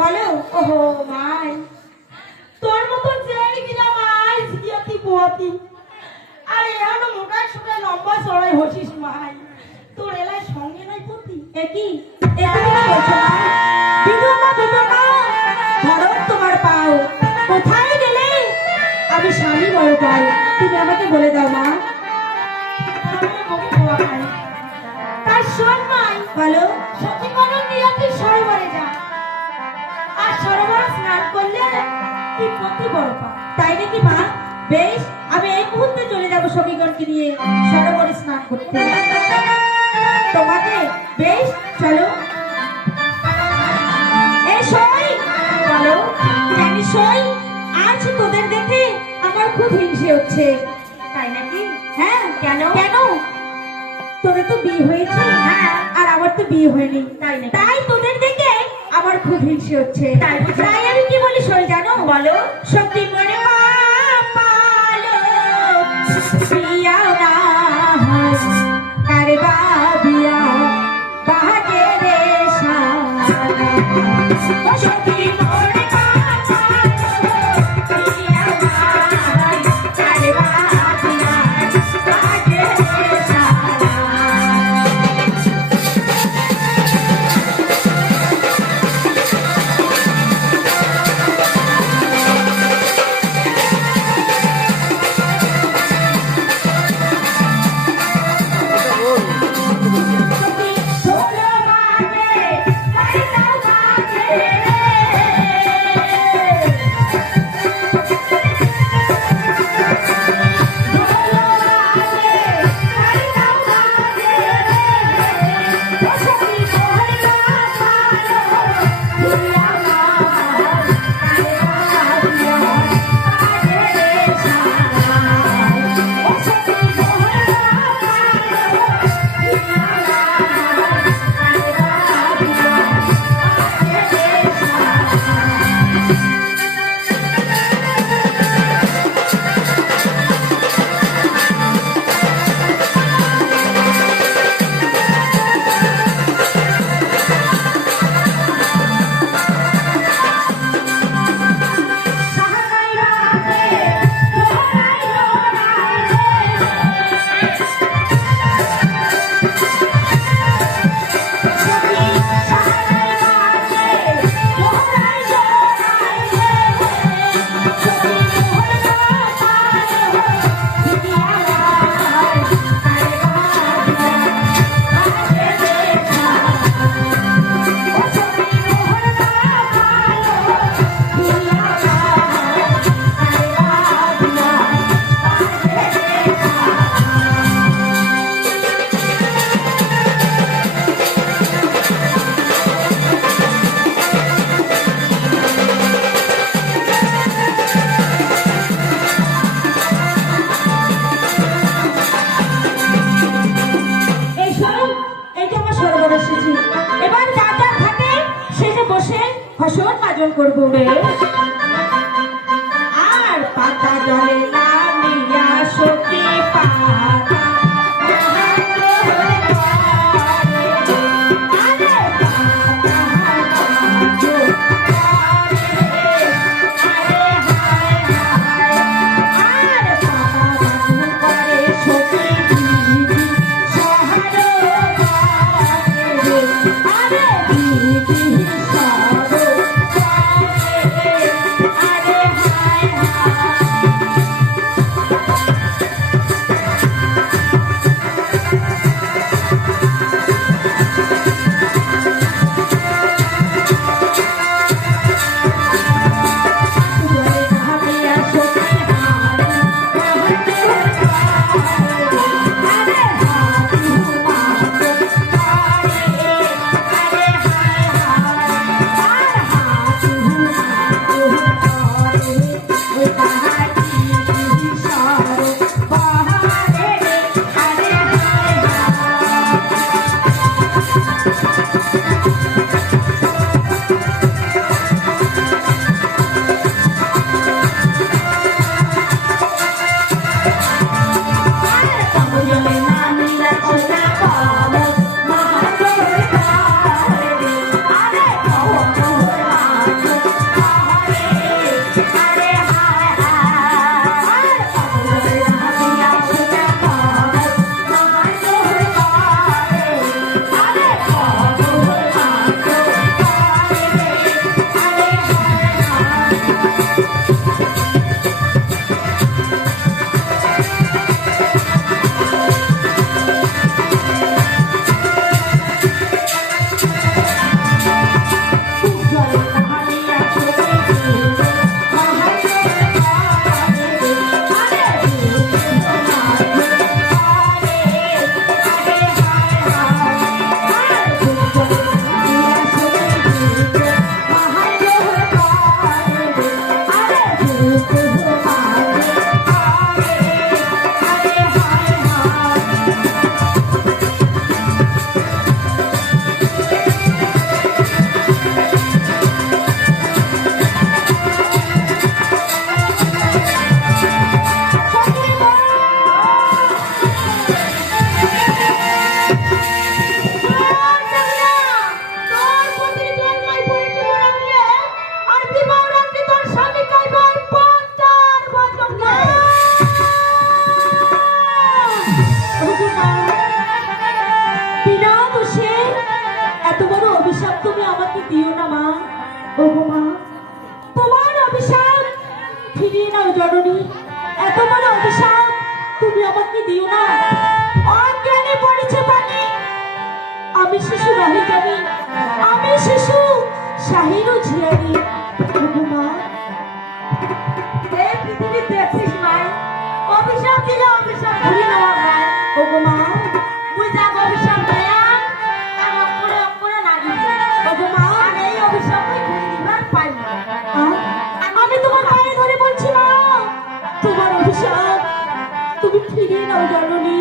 বলো। ওহো মাই, তোর মতো যেই কিনা মাই জিয়াতি পোয়াতি আর এখনো মোটা সোটা লম্বা চড়াই হসিস মাই, তোর এলাই সঙ্গে নাই পতি একই একই বলছো মাই। বিধু মা ধরো তোমার পাও, কোথায় গেলে? আমি স্বামী বড় পাই, তুমি আমাকে বলে দাও মা। তার শোন মাই, বলো। সতীকরণ নিরাতে সরোবরে যা, আর সরোবরে স্নান করলে কি পতি বড় পা। তাই নাকি মা? বেশ, আমি এই মুহূর্তে চলে যাবো সখীগণকে নিয়ে সরোবরে স্নান করতে। তোমাকে বেশ, চলো। এই সই, বলো। জানিস সই, আজ তোদের দেখে আমার খুব হিংসে হচ্ছে। তাই নাকি? হ্যাঁ। কেন? কেন? তোদের তো বিয়ে হয়েছে, হ্যাঁ, আর আমার তো বিয়ে হয়নি, তাই না? তাই তোদের দেখে আমার খুব হিংসে হচ্ছে। তাই আমি কি বলি সই জানো? বলো। সত্যি মনে পালো বিয়া না আরে বাবিয়া বাহাতে রে সারা সত্যি মনে পালো বিয়া না আরে বাবিয়া বাহাতে রে সারা। করবো আর পাতা জলে নামিয়া সখী পাতা ওগো মা, তোমার অভিশাপ ফিরিয়ে নাও জননী। এত বড় অভিশাপ তুমি আমাকে দিও না। অজ্ঞানে পড়েছে পানি, আমি শিশু রাহি যাবি, আমি শিশু শাহিরও ঝিয়ারি। ওগো মা, এই পৃথিবী দেখছিস মাই, অভিশাপ দিলে অভিশাপ ধরে নেওয়া হয়। ওগো মা, তুই যা অভিশাপ দেয়া আমার করে করে লাগি। ওগো মা, আমি এই অভিশাপই ঘুরে দিবার পাই না। আমি তোমার পায়ে ধরে বলছি মা, তোমার অভিশাপ তুমি ফিরিয়ে নাও জননী।